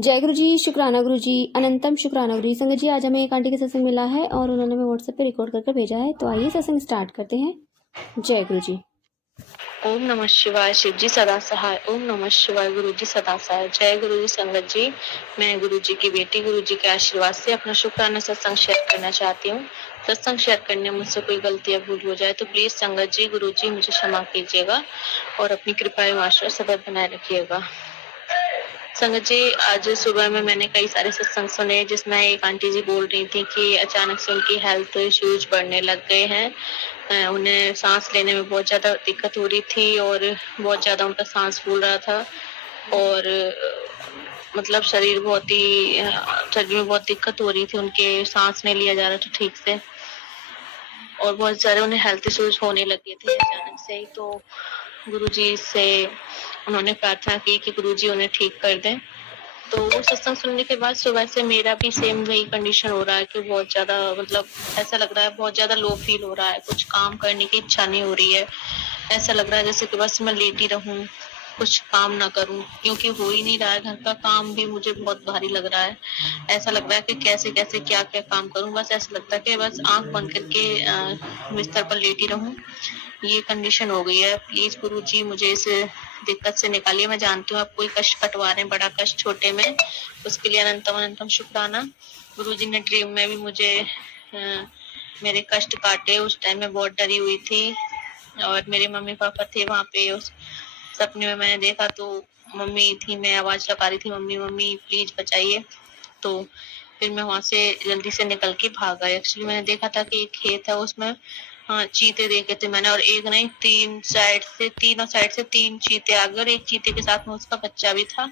जय गुरु जी, शुक्राना गुरु जी, अनंतम शुक्राना गुरु जी। संगत जी, आज हमें एक आंटी का सत्संग मिला है और उन्होंने हमें व्हाट्सएप पे रिकॉर्ड करके भेजा है, तो आइए सत्संग स्टार्ट करते हैं। जय गुरु जी। ओम नमः शिवाय। शिव जी सदा सहाय। ओम नमः शिवाय। गुरु जी सदा सहाय। जय गुरु जी। संगत जी, मैं गुरु जी की बेटी गुरु जी के आशीर्वाद से अपना शुक्राना सत्संग शेयर करना चाहती हूँ। सत्संग शेयर करने में मुझसे कोई गलती या भूल हो जाए तो प्लीज संगत जी, गुरु जी मुझे क्षमा कीजिएगा और अपनी कृपा एवं आशीर्वाद सदैव बनाए रखिएगा। संगत जी, आज सुबह में मैंने कई सारे सत्संग सुने जिसमें एक आंटी जी बोल रही थी कि अचानक से उनकी हेल्थ इश्यूज बढ़ने लग गए हैं। उन्हें सांस लेने में बहुत ज्यादा दिक्कत हो रही थी और बहुत ज्यादा उनका सांस फूल रहा था और मतलब शरीर में बहुत दिक्कत हो रही थी, उनके सांस नहीं लिया जा रहा था ठीक से और बहुत सारे उन्हें हेल्थ इश्यूज होने लगे थे अचानक से ही। तो गुरुजी से उन्होंने प्रार्थना की कि गुरुजी उन्हें ठीक कर दें। तो वो सत्संग सुनने के बाद सुबह से मेरा भी सेम वही कंडीशन हो रहा है कि बहुत ज्यादा मतलब ऐसा लग रहा है, बहुत ज्यादा लो फील हो रहा है, कुछ काम करने की इच्छा नहीं हो रही है। ऐसा लग रहा है जैसे कि बस मैं लेटी रहूं, कुछ काम ना करूं, क्योंकि हो ही नहीं रहा है। घर का काम भी मुझे बहुत भारी लग रहा है। ऐसा लग रहा है कि कैसे कैसे क्या क्या काम करूं, बस ऐसा लगता है कि बस आंख बंद करके बिस्तर पर लेटी रहूं। ये कंडीशन हो गई है। प्लीज गुरु जी मुझे इस दिक्कत से निकालिए। मैं जानती हूँ आप कोई कष्ट कटवा रहे हैं, बड़ा कष्ट छोटे में, उसके लिए अनंतम अनंतम शुक्राना। गुरु जी ने ड्रीम में भी मुझे मेरे कष्ट काटे। उस टाइम में बहुत डरी हुई थी और मेरे मम्मी पापा थे वहां पे। उस सपने में मैंने देखा तो मम्मी थी, मैं आवाज लगा रही थी, मम्मी मम्मी प्लीज बचाइए। तो फिर मैं वहां से जल्दी से निकल के भागा। एक्चुअली मैंने देखा था कि एक खेत है, उसमें हाँ चीते देखे थे मैंने, और एक नहीं तीनों साइड से तीन चीते आ गए और एक चीते के साथ में उसका बच्चा भी था।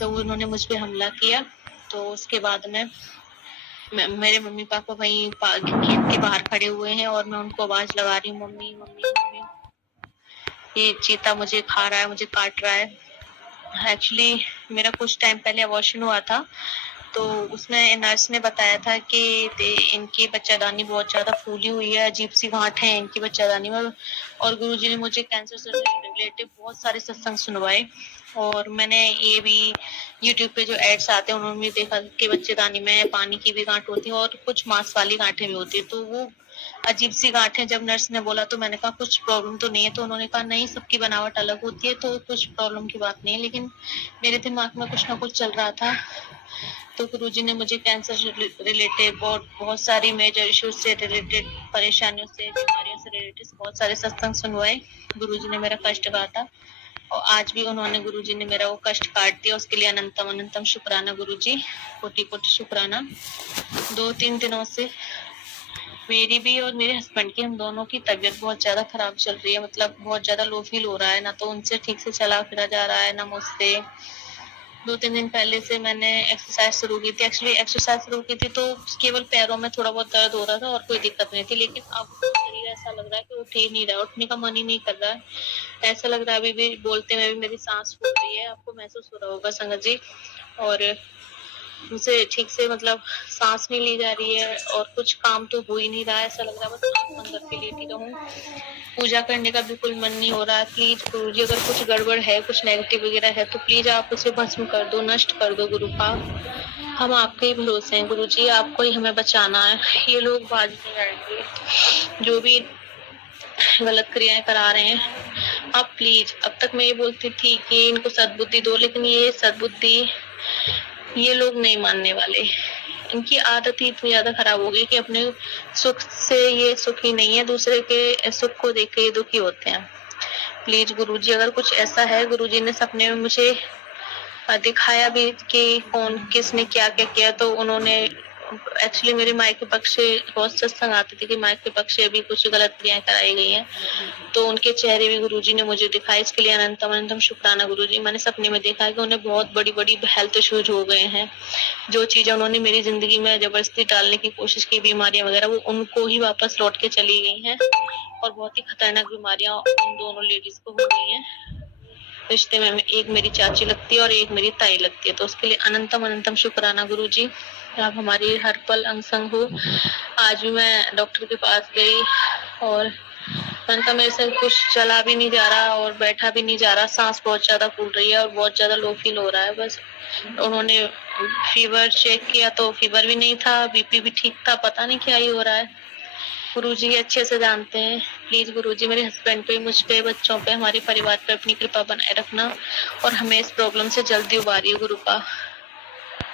तो उन्होंने मुझ पे हमला किया। तो उसके बाद में मेरे मम्मी पापा वहीं खेत के बाहर खड़े हुए हैं और मैं उनको आवाज लगा रही हूँ, मम्मी मम्मी मम्मी, ये चीता मुझे खा रहा है, मुझे काट रहा है। एक्चुअली मेरा कुछ टाइम पहले अबॉर्शन हुआ था, तो उसमें नर्स ने बताया था कि इनकी बच्चादानी बहुत ज्यादा फूली हुई है, अजीब सी गांठ है इनकी बच्चादानी में। और गुरुजी ने मुझे कैंसर से रिलेटेड बहुत सारे सत्संग सुनवाए और मैंने ये भी यूट्यूब पे जो एड्स आते हैं उन्होंने भी देखा कि बच्चेदानी में पानी की भी गांठ होती है और कुछ मांस वाली गांठें भी होती है। तो वो अजीब सी गांठें जब नर्स ने बोला तो मैंने कहा कुछ प्रॉब्लम तो नहीं है। तो उन्होंने कहा नहीं, सबकी बनावट अलग होती है तो कुछ प्रॉब्लम की बात नहीं है। लेकिन मेरे दिमाग में कुछ ना कुछ चल रहा था। तो गुरुजी ने मुझे कैंसर से रिलेटेड बहुत सारी मेजर इश्यूज से रिलेटेड, परेशानियों से, बीमारियों से रिलेटेड बहुत सारे सत्संग सुनवाए। गुरुजी ने मेरा कष्ट काटा और आज भी उन्होंने गुरुजी ने मेरा वो कष्ट काट दिया। उसके लिए अनंतम अनंतम शुक्राना गुरुजी, कोटि कोटि शुक्राना। 2-3 दिनों से मेरी भी और मेरे हस्बैंड की, हम दोनों की तबीयत बहुत ज्यादा खराब चल रही है। मतलब बहुत ज्यादा लो फील हो रहा है, ना तो उनसे ठीक से चला फिरा जा रहा है, ना मुझसे। 2-3 दिन पहले से मैंने एक्सरसाइज शुरू की थी। एक्चुअली एक्सरसाइज शुरू की थी तो केवल पैरों में थोड़ा बहुत दर्द हो रहा था और कोई दिक्कत नहीं थी। लेकिन अब तो शरीर ऐसा लग रहा है कि उठ ही नहीं रहा है, उठने का मन ही नहीं कर रहा है। ऐसा लग रहा है अभी भी बोलते में भी मेरी सांस फूल रही है। आपको महसूस हो रहा होगा संगत जी। और मुझे ठीक से मतलब सांस नहीं ली जा रही है और कुछ काम तो हो ही नहीं रहा है। ऐसा लग रहा है बस आंख बंद करके लेटी रहूं। पूजा करने का बिल्कुल मन नहीं हो रहा है। प्लीज गुरुजी, अगर कुछ गड़बड़ है, कुछ नेगेटिव वगैरह है तो प्लीज आप उसे भस्म कर दो, नष्ट कर दो गुरु का। हम आपके ही भरोसे हैं गुरुजी, आपको ही हमें बचाना है। ये लोग बाज नहीं आएंगे जो भी गलत क्रियाएं करा रहे हैं। आप प्लीज, अब तक मैं ये बोलती थी कि इनको सद्बुद्धि दो, लेकिन ये सद्बुद्धि ये लोग नहीं मानने वाले। इनकी आदत ही इतनी ज्यादा खराब हो गई कि अपने सुख से ये सुखी नहीं है, दूसरे के सुख को देख के ये दुखी होते हैं। प्लीज गुरुजी, अगर कुछ ऐसा है, गुरुजी ने सपने में मुझे दिखाया भी कि कौन किसने क्या क्या किया। तो उन्होंने एक्चुअली मेरे मायके पक्ष से बहुत सत्संग आते थे कि मायके पक्ष से भी कुछ गलत क्रियाएं कराई गई हैं, तो उनके चेहरे भी गुरुजी ने मुझे दिखाए। इसके लिए अनंतम अनंतम शुक्राना गुरुजी। मैंने सपने में देखा है कि उन्हें बहुत बड़ी बड़ी हेल्थ इश्यूज हो गए हैं। जो चीजें उन्होंने मेरी जिंदगी में जबरदस्ती डालने की कोशिश की, बीमारियां वगैरह, वो उनको ही वापस लौट के चली गई हैं और बहुत ही खतरनाक बीमारियां उन दोनों लेडीज को हो गई हैं। रिश्ते में एक मेरी चाची लगती है और एक मेरी ताई लगती है। तो उसके लिए अनंतम अनंतम शुक्राना गुरुजी, आप हमारी हर पल अंग संग हो। आज भी मैं डॉक्टर के पास गई और मैंने कहा मेरे से कुछ चला भी नहीं जा रहा और बैठा भी नहीं जा रहा, सांस बहुत ज्यादा फूल रही है और बहुत ज्यादा लो फील हो रहा है। बस उन्होंने फीवर चेक किया तो फीवर भी नहीं था, बीपी भी ठीक था, पता नहीं क्या ही हो रहा है। गुरुजी अच्छे से जानते हैं। प्लीज गुरुजी मेरे हस्बैंड पे, मुझ पे, बच्चों पे, हमारे परिवार पे अपनी कृपा बनाए रखना और हमें इस प्रॉब्लम से जल्दी उबारिए गुरुपा।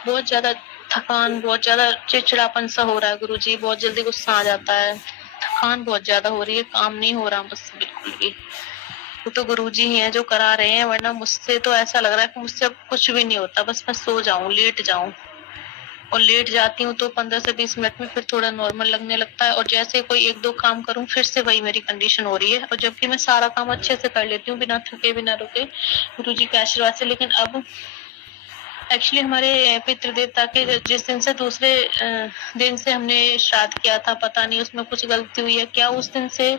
बहुत ज्यादा थकान, बहुत ज्यादा चिड़चिड़ापन सा हो रहा है गुरुजी, बहुत जल्दी गुस्सा आ जाता है, थकान बहुत ज्यादा हो रही है, काम नहीं हो रहा मुझसे बिल्कुल भी। वो तो गुरुजी ही हैं जो करा रहे हैं, वरना मुझसे तो ऐसा लग रहा है कि मुझसे अब कुछ भी नहीं होता, बस मैं सो जाऊं, लेट जाऊं। और लेट जाती हूँ तो 15 से 20 मिनट में फिर थोड़ा नॉर्मल लगने लगता है और जैसे कोई 1-2 काम करूं फिर से वही मेरी कंडीशन हो रही है, और जबकि मैं सारा काम अच्छे से कर लेती हूँ बिना थके बिना रुके गुरुजी के आशीर्वाद से। लेकिन अब एक्चुअली हमारे पितृ देवता के जिस दिन से दूसरे दिन से हमने श्राद्ध किया था, पता नहीं उसमें कुछ गलती हुई है क्या, उस दिन से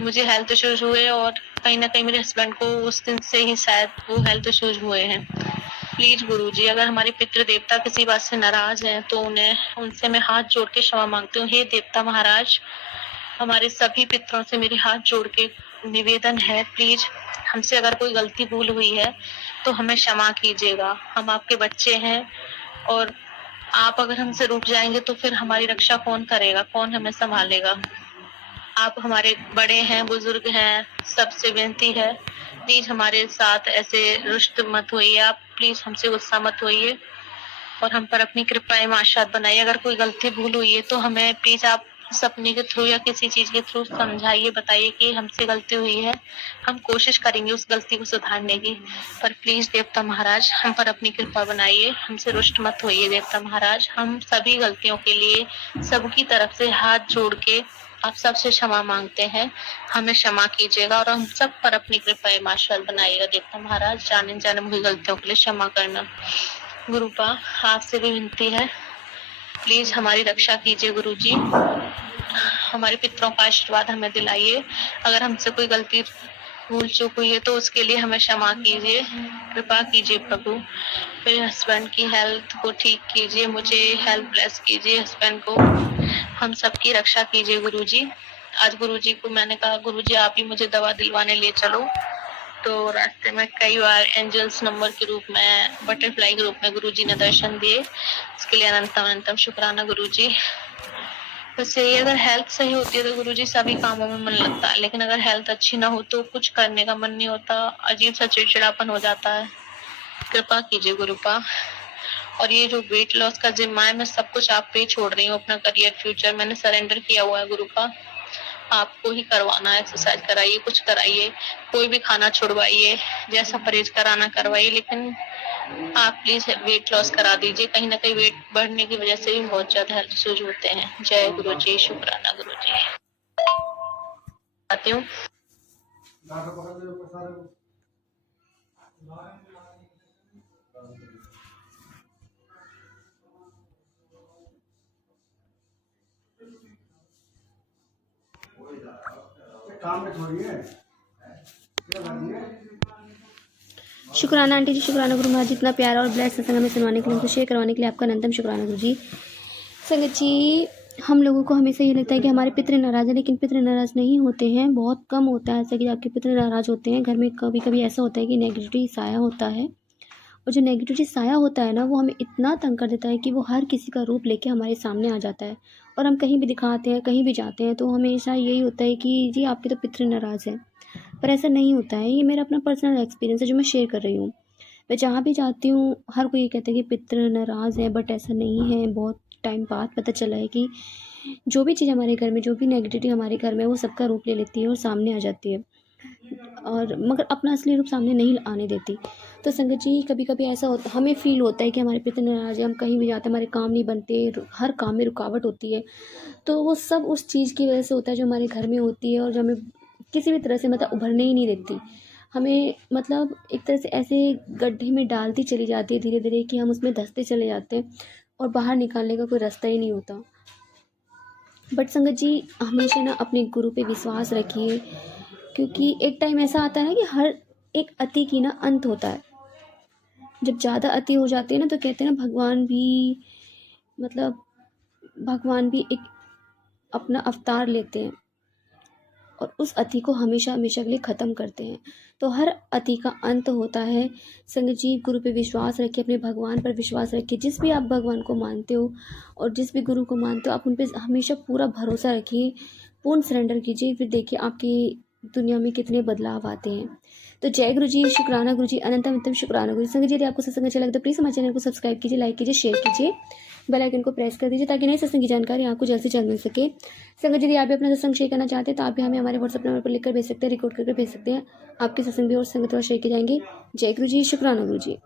मुझे हेल्थ इश्यूज हुए और कहीं ना कहीं मेरे हस्बैंड को उस दिन से ही शायद वो हेल्थ इश्यूज हुए हैं। प्लीज गुरुजी अगर हमारे पितृ देवता किसी बात से नाराज हैं तो उनसे मैं हाथ जोड़ के क्षमा मांगती हूँ। हे देवता महाराज, हमारे सभी पितरों से मेरे हाथ जोड़ के निवेदन है, प्लीज हमसे अगर कोई गलती भूल हुई है तो हमें क्षमा कीजिएगा। हम आपके बच्चे हैं और आप अगर हमसे रुक जाएंगे तो फिर हमारी रक्षा कौन करेगा, कौन हमें संभालेगा। आप हमारे बड़े हैं, बुजुर्ग हैं, सबसे विनती है प्लीज हमारे साथ ऐसे रुष्ट मत होइए, आप प्लीज हमसे गुस्सा मत होइए और हम पर अपनी कृपा एवं आशीर्वाद बनाइए। अगर कोई गलती भूल हुई है तो हमें प्लीज आप सपने के थ्रू या किसी चीज के थ्रू समझाइए, बताइए कि हमसे गलती हुई है, हम कोशिश करेंगे उस गलती को सुधारने की। पर प्लीज देवता महाराज हम पर अपनी कृपा बनाइए, हमसे रुष्ट मत होइए देवता महाराज। हम सभी गलतियों के लिए सबकी तरफ से हाथ जोड़ के आप सबसे क्षमा मांगते हैं, हमें क्षमा कीजिएगा और हम सब पर अपनी कृपा एवं आशीर्वाद बनाइएगा देवता महाराज। जाने जाने हुई गलतियों के लिए क्षमा करना। गुरुपा आपसे भी विनती है, प्लीज हमारी रक्षा कीजिए गुरुजी, हमारे पितरों का आशीर्वाद हमें दिलाइए। अगर हमसे कोई गलती भूल चूक हुई है तो उसके लिए हमें क्षमा कीजिए, कृपा कीजिए प्रभु। मेरे हस्बैंड की हेल्थ को ठीक कीजिए, मुझे हेल्थ ब्लेस कीजिए, हस्बैंड को, हम सबकी रक्षा कीजिए गुरुजी। आज गुरुजी को मैंने कहा गुरुजी आप ही मुझे दवा दिलवाने ले चलो, तो रास्ते में कई बार एंजल्स नंबर के रूप में, बटरफ्लाई के रूप में गुरुजी ने दर्शन दिए, इसके लिए अनंतम अनंतम शुक्राना गुरुजी। बस यही, अगर हेल्थ सही होती है तो गुरुजी सभी कामों में मन लगता है, लेकिन अगर हेल्थ अच्छी ना हो तो कुछ करने का मन नहीं होता, अजीब सा चिड़चिड़ापन हो जाता है। कृपा कीजिए गुरुपा। और ये जो वेट लॉस का जिम्मा है, मैं सब कुछ आप पे ही छोड़ रही हूँ, अपना करियर, फ्यूचर मैंने सरेंडर किया हुआ है गुरुपा। आपको ही करवाना है, एक्सरसाइज कराइए, कुछ कराइए, कोई भी खाना छुड़वाइए, जैसा परहेज कराना करवाइए, लेकिन आप प्लीज वेट लॉस करा दीजिए। कहीं ना कहीं वेट बढ़ने की वजह से भी बहुत ज्यादा हेल्थ इश्यूज होते हैं। जय गुरु जी, शुक्राना गुरु जी। आती हूँ। काम में छोड़िए। शुक्राना आंटी जी, शुक्राना गुरु महाराज, जितना प्यारा और ब्लेस सत्संग हमें सुनवाने के लिए, हमसे शेयर करवाने के लिए आपका अनंतम शुक्राना गुरु जी। संगत जी, हम लोगों को हमेशा ये लगता है कि हमारे पितृ नाराज हैं, लेकिन पितृ नाराज नहीं होते हैं, बहुत कम होता है ऐसा कि आपके पितृ नाराज होते हैं। घर में कभी कभी ऐसा होता है कि नेगेटिविटी साया होता है, और जो नेगेटिविटी साया होता है ना, वो हमें इतना तंग कर देता है कि वो हर किसी का रूप लेके हमारे सामने आ जाता है, और हम कहीं भी दिखाते हैं, कहीं भी जाते हैं तो हमेशा यही होता है कि जी आपके तो पितृ नाराज़ हैं। पर ऐसा नहीं होता है, ये मेरा अपना पर्सनल एक्सपीरियंस है जो मैं शेयर कर रही हूँ। मैं जहाँ भी जाती हूँ हर कोई ये कहता है कि पितृ नाराज़ है, बट ऐसा नहीं है। बहुत टाइम बाद पता चला है कि जो भी चीज़ हमारे घर में, जो भी नेगेटिविटी हमारे घर में, वो सबका रूप ले लेती है और सामने आ जाती है, और मगर अपना असली रूप सामने नहीं आने देती। तो संगत जी, कभी कभी ऐसा होता, हमें फील होता है कि हमारे पितृ नाराज है, हम कहीं भी जाते हैं हमारे काम नहीं बनते, हर काम में रुकावट होती है, तो वो सब उस चीज़ की वजह से होता है जो हमारे घर में होती है, और जो हमें किसी भी तरह से मतलब उभरने ही नहीं देती। हमें मतलब एक तरह से ऐसे गड्ढे में डालती चली जाती है धीरे धीरे कि हम उसमें धंसते चले जाते हैं और बाहर निकालने का कोई रास्ता ही नहीं होता। बट संगत जी, हमेशा ना अपने गुरु पे विश्वास रखिए, क्योंकि एक टाइम ऐसा आता है ना कि हर एक अति की ना अंत होता है। जब ज़्यादा अति हो जाती है ना, तो कहते हैं ना भगवान भी एक अपना अवतार लेते हैं, और उस अति को हमेशा हमेशा के लिए ख़त्म करते हैं। तो हर अति का अंत होता है। संगत जी, गुरु पे विश्वास रखिए, अपने भगवान पर विश्वास रखिए। जिस भी आप भगवान को मानते हो और जिस भी गुरु को मानते हो, आप उन पे हमेशा पूरा भरोसा रखिए, पूर्ण सरेंडर कीजिए। फिर देखिए आपकी दुनिया में कितने बदलाव आते हैं। तो जय गुरु जी, शुक्राना गुरु जी, अनंतम शुक्राना गुरु जी। संगत जी, यदि आपको सत्संग अच्छा लगे तो प्लीज़ हमारे चैनल को सब्सक्राइब कीजिए, लाइक कीजिए, शेयर कीजिए, बेल आइकन को प्रेस कर दीजिए ताकि नई सत्संग की जानकारी आपको जल्द से जल्द मिल सके। संगत जी, यदि आप भी अपना सत्संग शेयर करना चाहते हैं तो आप भी हमें हमारे व्हाट्सएप नंबर पर लिखकर भेज सकते हैं, रिकॉर्ड करके भेज सकते हैं। आपके सत्संग भी और संगत और शेयर किए जाएंगे। जय गुरु जी, शुक्राना गुरु जी।